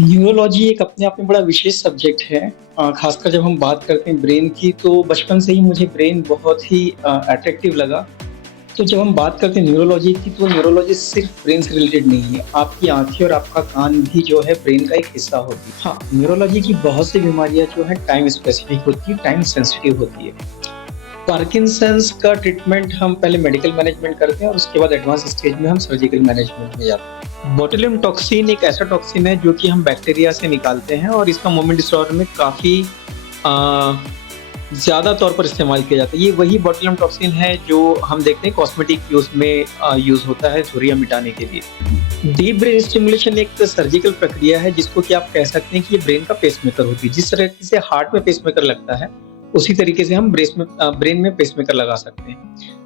Neurology एक अपने आप में बड़ा विशेष सब्जेक्ट है। खासकर जब हम बात करते हैं ब्रेन की, तो बचपन से ही मुझे ब्रेन बहुत ही अट्रैक्टिव लगा। तो जब हम बात करते हैं न्यूरोलॉजी की, तो न्यूरोलॉजी सिर्फ ब्रेन से रिलेटेड नहीं है। आपकी आँखें और आपका कान भी जो है ब्रेन का एक हिस्सा होती है। हाँ, न्यूरोलॉजी की बहुत सी बीमारियाँ जो हैं टाइम स्पेसिफिक होती है, टाइम सेंसिटिव होती है। पार्किंसंस का ट्रीटमेंट हम पहले मेडिकल मैनेजमेंट करते हैं और उसके बाद एडवांस स्टेज में हम सर्जिकल मैनेजमेंट में जाते हैं। बोtulinum टॉक्सिन एक ऐसा टॉक्सिन है जो कि हम बैक्टीरिया से निकालते हैं और इसका मूवमेंट डिसऑर्डर में काफ़ी ज़्यादा तौर पर इस्तेमाल किया जाता है। ये वही बोtulinum टॉक्सिन है जो हम देखते हैं कॉस्मेटिक यूज़ में यूज़ होता है झुर्रियाँ मिटाने के लिए। डीप ब्रेन स्टिमुलेशन एक सर्जिकल प्रक्रिया है जिसको कि आप कह सकते हैं कि ये ब्रेन का पेसमेकर होती है। जिस तरह से हार्ट में पेसमेकर लगता है, उसी तरीके से हम ब्रेन में पेसमेकर लगा सकते हैं।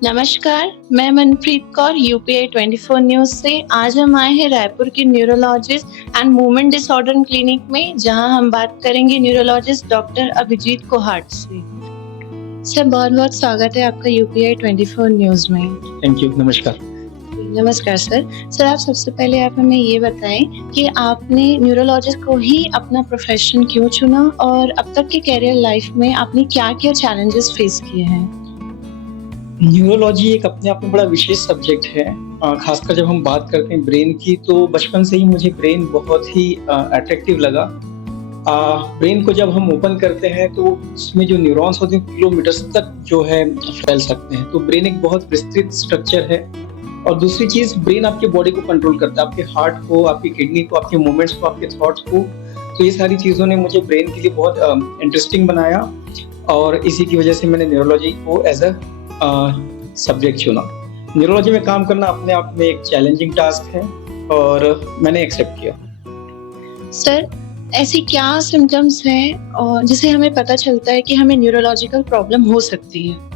नमस्कार, मैं मनप्रीत कौर यूपीआई 24 न्यूज़ से। आज हम आए हैं रायपुर की neurologist and movement disorder clinic में, जहां हम बात करेंगे न्यूरोलॉजिस्ट डॉक्टर अभिजीत कोहाट से। सर, बहुत-बहुत स्वागत है आपका यूपीआई 24 न्यूज़ में। थैंक यू, नमस्कार। नमस्कार सर। सर, आप सबसे पहले आप हमें ये बताएं कि आपने न्यूरोलॉजिस्ट को ही अपना प्रोफेशन क्यों चुना और अब तक के करियर लाइफ में आपने क्या-क्या चैलेंजेस फेस किए हैं? न्यूरोलॉजी एक अपने आप में बड़ा विशेष सब्जेक्ट है। खासकर जब हम बात करते हैं ब्रेन की, तो बचपन से ही मुझे ब्रेन बहुत ही अट्रैक्टिव लगा। ब्रेन को जब हम ओपन करते हैं तो उसमें जो न्यूरॉन्स होते हैं किलोमीटर्स तक जो है फैल सकते हैं। तो ब्रेन एक बहुत विस्तृत स्ट्रक्चर है। और दूसरी चीज़, ब्रेन आपकी बॉडी को कंट्रोल करता है, आपके हार्ट को, आपकी किडनी को, आपके मूवमेंट्स को, आपके थॉट्स को। तो ये सारी चीज़ों ने मुझे ब्रेन के लिए बहुत इंटरेस्टिंग बनाया और इसी की वजह से मैंने न्यूरोलॉजी को एज अ सब्जेक्ट चुना। न्यूरोलॉजी में काम करना अपने आप में एक चैलेंजिंग टास्क है और मैंने एक्सेप्ट किया। सर, ऐसी क्या सिम्टम्स हैं और जिससे हमें पता चलता है कि हमें न्यूरोलॉजिकल प्रॉब्लम हो सकती है?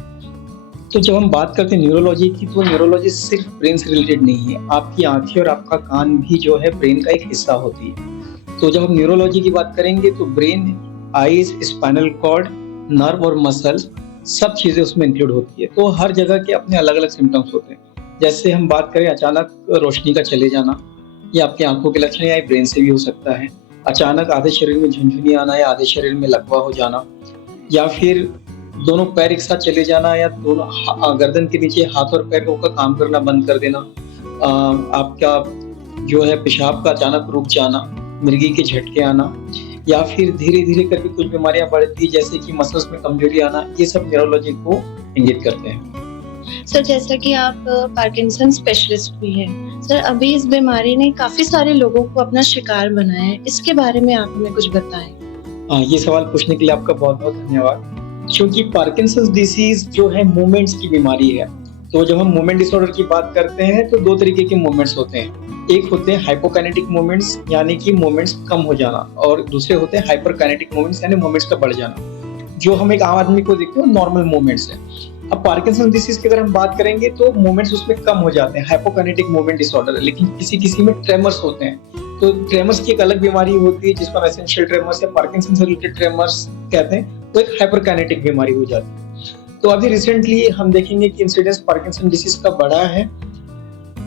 तो जब हम बात करते हैं न्यूरोलॉजी की, तो न्यूरोलॉजी सिर्फ ब्रेन से रिलेटेड नहीं है। आपकी आँखें और आपका कान भी जो है ब्रेन का एक हिस्सा होती है। तो जब हम न्यूरोलॉजी की बात करेंगे तो brain, eyes, spinal cord, nerve और मसल, सब चीज़ें उसमें इंक्लूड होती है। तो हर जगह के अपने अलग-अलग सिम्पटम्स होते हैं। जैसे हम बात करें अचानक रोशनी का चले जाना, ये आपकी आँखों के लक्षण या ब्रेन से भी हो सकता है। अचानक आधे शरीर में झुनझुनी आना या आधे शरीर में लकवा हो जाना, या फिर दोनों पैर एक साथ चले जाना या दोनों गर्दन के नीचे हाथ और पैर का काम करना बंद कर देना, आपका जो है पेशाब का अचानक रुक जाना, मिर्गी के झटके आना, या फिर धीरे-धीरे करके कुछ बीमारियां बढ़ती जैसे कि मसल्स में कमजोरी आना, ये सब न्यूरोलॉजी को इंगित करते हैं। सर, जैसा कि आप पार्किंसन स्पेशलिस्ट भी हैं, सर अभी इस बीमारी ने काफी सारे लोगों को अपना शिकार बनाया है। इसके बारे में आप हमें कुछ बताएं। ये सवाल पूछने के लिए आपका बहुत-बहुत धन्यवाद। क्योंकि पार्किंसंस डिसीज जो है मूवमेंट्स की बीमारी है। तो जब हम मूवमेंट डिसऑर्डर की बात करते हैं तो दो तरीके के मूवमेंट्स होते हैं। एक होते हैं हाइपोकाइनेटिक मूवमेंट्स, यानी कि मूवमेंट्स कम हो जाना, और दूसरे होते हैं हाइपरकाइनेटिक मूवमेंट्स, यानी मूवमेंट्स का बढ़ जाना। जो हम एक आम आदमी को देखते हैं नॉर्मल मूवमेंट्स है। अब पार्किंसन डिसीज की अगर हम बात करेंगे तो मूवमेंट्स उसमें कम हो जाते हैं, हाइपोकाइनेटिक मूवमेंट डिसऑर्डर। लेकिन किसी में ट्रेमर्स होते हैं। तो ट्रेमर्स की एक अलग बीमारी होती है जिसको हम एसेंशियल ट्रेमर्स या पार्किंसन से रिलेटेड ट्रेमर्स कहते हैं। तो एक हाइपरकाइनेटिक बीमारी हो जाती है। तो अभी रिसेंटली हम देखेंगे कि इंसिडेंस पार्किंसन डिसीज का बढ़ा है।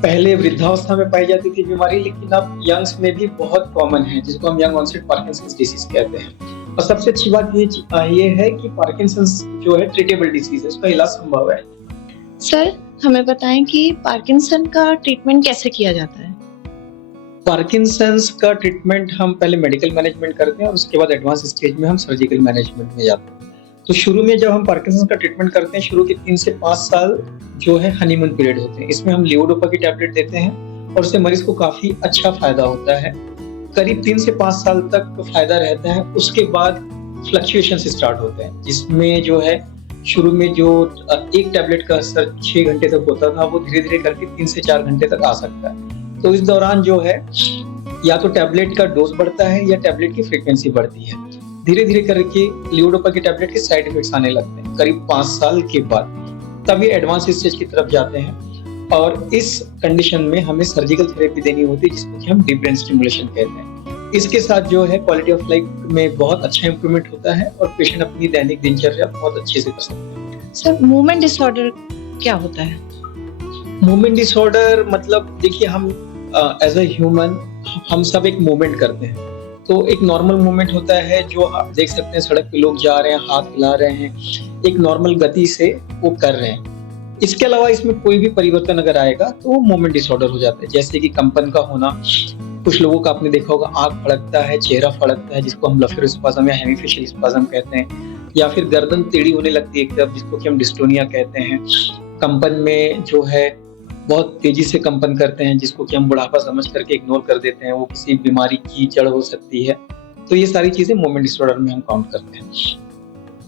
पहले वृद्धावस्था में पाई जाती थी बीमारी, लेकिन अब यंग्स में भी बहुत कॉमन है, जिसको हम यंग ऑनसेट पार्किंसन डिसीज कहते हैं। और सबसे अच्छी बात ये है कि पार्किंसन जो है ट्रीटेबल डिसीज है, उसका इलाज संभव है। सर, हमें बताएं कि पार्किंसन का ट्रीटमेंट कैसे किया जाता है? पार्किंसंस का ट्रीटमेंट हम पहले मेडिकल मैनेजमेंट करते हैं और उसके बाद एडवांस स्टेज में हम सर्जिकल मैनेजमेंट में जाते हैं। तो शुरू में जब हम पार्किंसंस का ट्रीटमेंट करते हैं, शुरू के 3 से 5 साल जो है हनीमून पीरियड होते हैं। इसमें हम लेवोडोपा की टैबलेट देते हैं और उससे मरीज को काफी अच्छा फायदा होता है। करीब 3 से 5 साल तक फायदा रहता है। उसके बाद फ्लक्चुएशन स्टार्ट होते हैं, जिसमें जो है शुरू में जो एक टैबलेट का असर 6 घंटे तक होता था, वो धीरे धीरे करके 3 से 4 घंटे तक आ सकता है। तो इस दौरान जो है या तो टैबलेट का डोज बढ़ता है या टैबलेट की फ्रीक्वेंसी बढ़ती है। धीरे धीरे करके लेवोडोपा की टैबलेट के साइड इफेक्ट्स आने लगते हैं। करीब 5 साल के बाद तब ये एडवांस स्टेज की तरफ जाते हैं और इस कंडीशन में हमें सर्जिकल थेरेपी देनी होती है, जिसको कि हम डीप ब्रेन स्टिमुलेशन कहते हैं। इसके साथ जो है क्वालिटी ऑफ लाइफ में बहुत अच्छा इंप्रूवमेंट होता है और पेशेंट अपनी दैनिक दिनचर्या बहुत अच्छे से कर सकते हैं। सर, मूवमेंट डिसऑर्डर क्या होता है? मूवमेंट डिसऑर्डर मतलब देखिए, हम एज अ ह्यूमन हम सब एक मूवमेंट करते हैं। तो एक नॉर्मल मूवमेंट होता है जो आप देख सकते हैं, सड़क पे लोग जा रहे हैं, हाथ हिला रहे हैं, एक नॉर्मल गति से वो कर रहे हैं। इसके अलावा इसमें कोई भी परिवर्तन अगर आएगा तो वो मूवमेंट डिसऑर्डर हो जाता है, जैसे कि कंपन का होना। कुछ लोगों का आपने देखा होगा, आंख फड़कता है, चेहरा फड़कता है, जिसको हम ब्लेफरोस्पाज्म या हेमीफेशियल स्पाज्म कहते हैं, या फिर गर्दन टेढ़ी होने लगती है एक तरफ, जिसको कि हम डिस्टोनिया कहते हैं। कंपन में जो है बहुत तेजी से कंपन करते हैं, जिसको कि हम बुढ़ापा समझ करके इग्नोर कर देते हैं, वो किसी बीमारी की जड़ हो सकती है। तो ये सारी चीजें मूवमेंट डिसऑर्डर में हम काउंट करते हैं।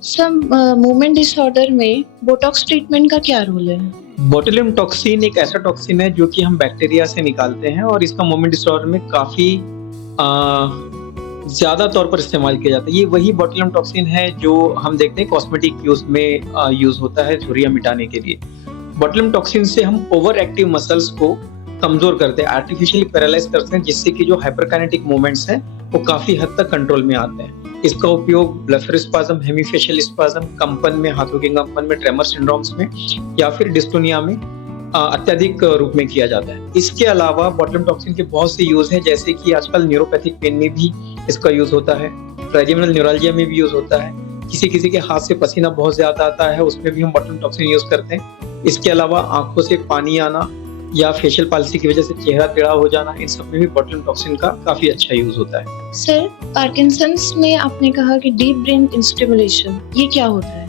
सर, मूवमेंट डिसऑर्डर में बोटॉक्स ट्रीटमेंट का क्या रोल है? बोtulinum टॉक्सिन एक ऐसा टॉक्सिन है जो कि हम बैक्टीरिया से निकालते हैं, और इसका मूवमेंट डिसऑर्डर में काफी ज्यादा तौर पर इस्तेमाल किया जाता है। ये वही बोtulinum टॉक्सिन है जो हम देखते हैं कॉस्मेटिक यूज में यूज होता है झुर्रियां मिटाने के लिए। बोtulinum टॉक्सिन से हम ओवर एक्टिव मसल्स को कमजोर करते हैं, आर्टिफिशियली पैरालाइज करते हैं, जिससे कि जो हाइपरकाइनेटिक मूवमेंट्स हैं वो काफी हद तक कंट्रोल में आते हैं। इसका उपयोग ब्लेफरोस्पाज्म, हेमीफेशियल स्पाज्म, कंपन में, हाथों के कंपन में, ट्रेमर सिंड्रोम्स में या फिर डिस्टोनिया में अत्यधिक रूप में किया जाता है। इसके अलावा बोtulinum टॉक्सिन के बहुत से यूज हैं, जैसे कि आजकल न्यूरोपैथिक पेन में भी इसका यूज होता है, ट्राइजेमिनल न्यूरल्जिया में भी यूज होता है, किसी किसी के हाथ से पसीना बहुत ज्यादा आता है, उसमें भी हम बोtulinum टॉक्सिन यूज करते हैं। इसके अलावा आंखों से पानी आना या फेशियल पाल्सी की वजह से चेहरा टेढ़ा हो जाना, इन सब में भी बोtulinum टॉक्सिन का काफी अच्छा यूज होता है। सर, पार्किंसंस में आपने कहा कि डीप ब्रेन स्टिमुलेशन, ये क्या होता है?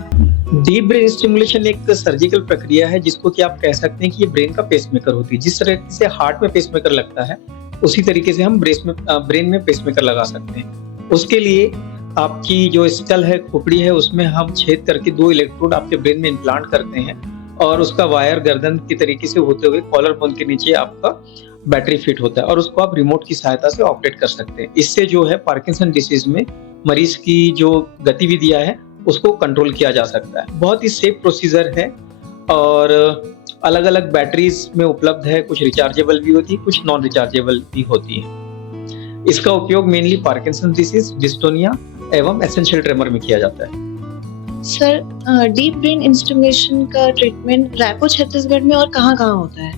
डीप ब्रेन स्टिमुलेशन एक सर्जिकल प्रक्रिया है, जिसको कि आप कह सकते हैं कि ये ब्रेन का पेसमेकर होती है। जिस तरह से हार्ट में पेसमेकर लगता है, उसी तरीके से हम ब्रेन में पेसमेकर लगा सकते हैं। उसके लिए आपकी जो स्कल है, खोपड़ी है, उसमें हम छेद करके 2 इलेक्ट्रोड आपके ब्रेन में इम्प्लांट करते हैं, और उसका वायर गर्दन की तरीके से होते हुए कॉलर बोन के नीचे आपका बैटरी फिट होता है, और उसको आप रिमोट की सहायता से ऑपरेट कर सकते हैं। इससे जो है पार्किंसन डिसीज में मरीज की जो गतिविधियां है उसको कंट्रोल किया जा सकता है। बहुत ही सेफ प्रोसीजर है, और अलग अलग बैटरीज में उपलब्ध है, कुछ रिचार्जेबल भी होती है, कुछ नॉन रिचार्जेबल भी होती है। इसका उपयोग मेनली पार्किंसन डिसीज, डिस्टोनिया एवं एसेंशियल ट्रेमर में किया जाता है। सर, डीप ब्रेन स्टिमुलेशन का ट्रीटमेंट रायपुर छत्तीसगढ़ में और कहाँ-कहाँ होता है?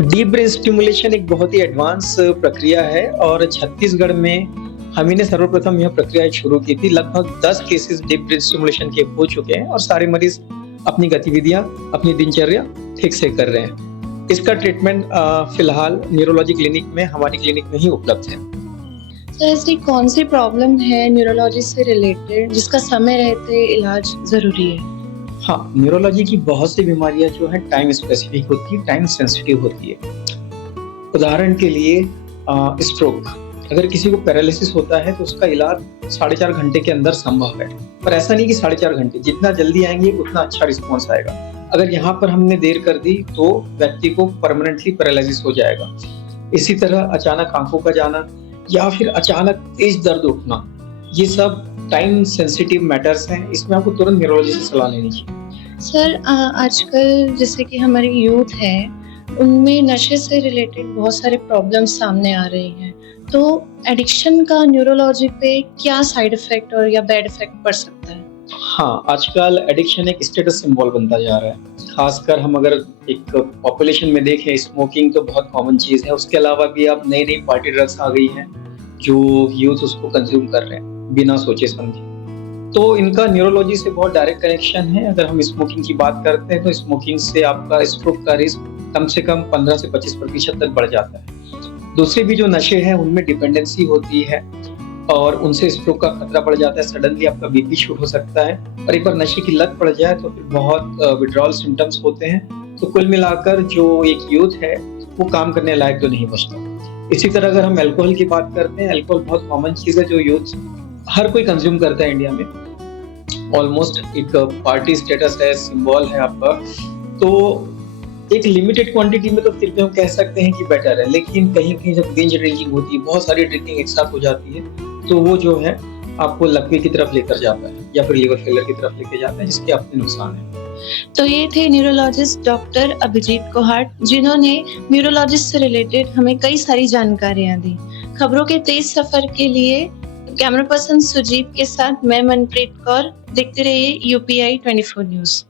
डीप ब्रेन स्टिमुलेशन एक बहुत ही एडवांस प्रक्रिया है, और छत्तीसगढ़ में हम ही ने सर्वप्रथम यह प्रक्रिया शुरू की थी। लगभग 10 केसेस डीप ब्रेन स्टिमुलेशन के हो चुके हैं, और सारे मरीज अपनी गतिविधियां, अपनी दिनचर्या ठीक से कर रहे हैं। इसका ट्रीटमेंट फिलहाल न्यूरोलॉजी क्लिनिक में, हमारी क्लिनिक में ही उपलब्ध है। तो ऐसी कौन सी प्रॉब्लम है न्यूरोलॉजी से रिलेटेड जिसका समय रहते इलाज जरूरी है? हाँ, न्यूरोलॉजी की बहुत सी बीमारियां जो है टाइम स्पेसिफिक होती है, टाइम सेंसिटिव होती है। उदाहरण के लिए स्ट्रोक, अगर किसी को पैरालिसिस होता है तो उसका इलाज 4.5 घंटे के अंदर संभव है, पर ऐसा नहीं कि 4.5 घंटे, जितना जल्दी आएंगे उतना अच्छा रिस्पॉन्स आएगा। अगर यहाँ पर हमने देर कर दी तो व्यक्ति को परमानेंटली पैरालिसिस हो जाएगा। इसी तरह अचानक आंखों का जाना या फिर अचानक तेज दर्द उठना, ये सब टाइम सेंसिटिव मैटर्स हैं, इसमें आपको तुरंत न्यूरोलॉजी से सलाह लेनी चाहिए। सर, आजकल जैसे कि हमारी यूथ है, उनमें नशे से रिलेटेड बहुत सारे प्रॉब्लम्स सामने आ रही हैं, तो एडिक्शन का न्यूरोलॉजी पे क्या साइड इफेक्ट और या बैड इफेक्ट पड़ सकता है? हाँ, आजकल एडिक्शन एक स्टेटस सिंबल बनता जा रहा है। खासकर हम अगर एक पॉपुलेशन में देखें, स्मोकिंग तो बहुत कॉमन चीज है, उसके अलावा भी अब नई नई पार्टी ड्रग्स आ गई हैं जो यूथ उसको कंज्यूम कर रहे हैं बिना सोचे समझे। तो इनका न्यूरोलॉजी से बहुत डायरेक्ट कनेक्शन है। अगर हम स्मोकिंग की बात करते हैं तो स्मोकिंग से आपका स्ट्रोक का रिस्क कम से कम 15 से 25% तक बढ़ जाता है। दूसरे भी जो नशे हैं उनमें डिपेंडेंसी होती है, और उनसे स्ट्रोक का खतरा बढ़ जाता है, सडनली आपका बीपी शूट हो सकता है, और एक बार नशे की लत पड़ जाए तो फिर बहुत विड्रॉल सिम्टम्स होते हैं। तो कुल मिलाकर जो एक यूथ है वो काम करने लायक तो नहीं बचता। इसी तरह अगर हम अल्कोहल की बात करते हैं, अल्कोहल बहुत कॉमन चीज है जो यूथ हर कोई कंज्यूम करता है इंडिया में। ऑलमोस्ट एक पार्टी स्टेटस है, सिंबल है आपका। तो एक लिमिटेड क्वांटिटी में तो फिर भी हम कह सकते हैं कि बेटर है, लेकिन कहीं कहीं जब बिंज ड्रिंकिंग होती है, बहुत सारी ड्रिंकिंग एक साथ हो जाती है, तो वो जो है आपको लकवे की तरफ लेकर जाता है या फिर लिवर फेलियर की तरफ लेके जाता है, जिसके अपने नुकसान है। तो ये थे न्यूरोलॉजिस्ट डॉक्टर अभिजीत कोहाट, जिन्होंने न्यूरोलॉजिस्ट से रिलेटेड हमें कई सारी जानकारियां दी। खबरों के तेज सफर के लिए कैमरा पर्सन सुजीत के साथ मैं मनप्रीत कौर। देखते रहिए UPI 24 न्यूज।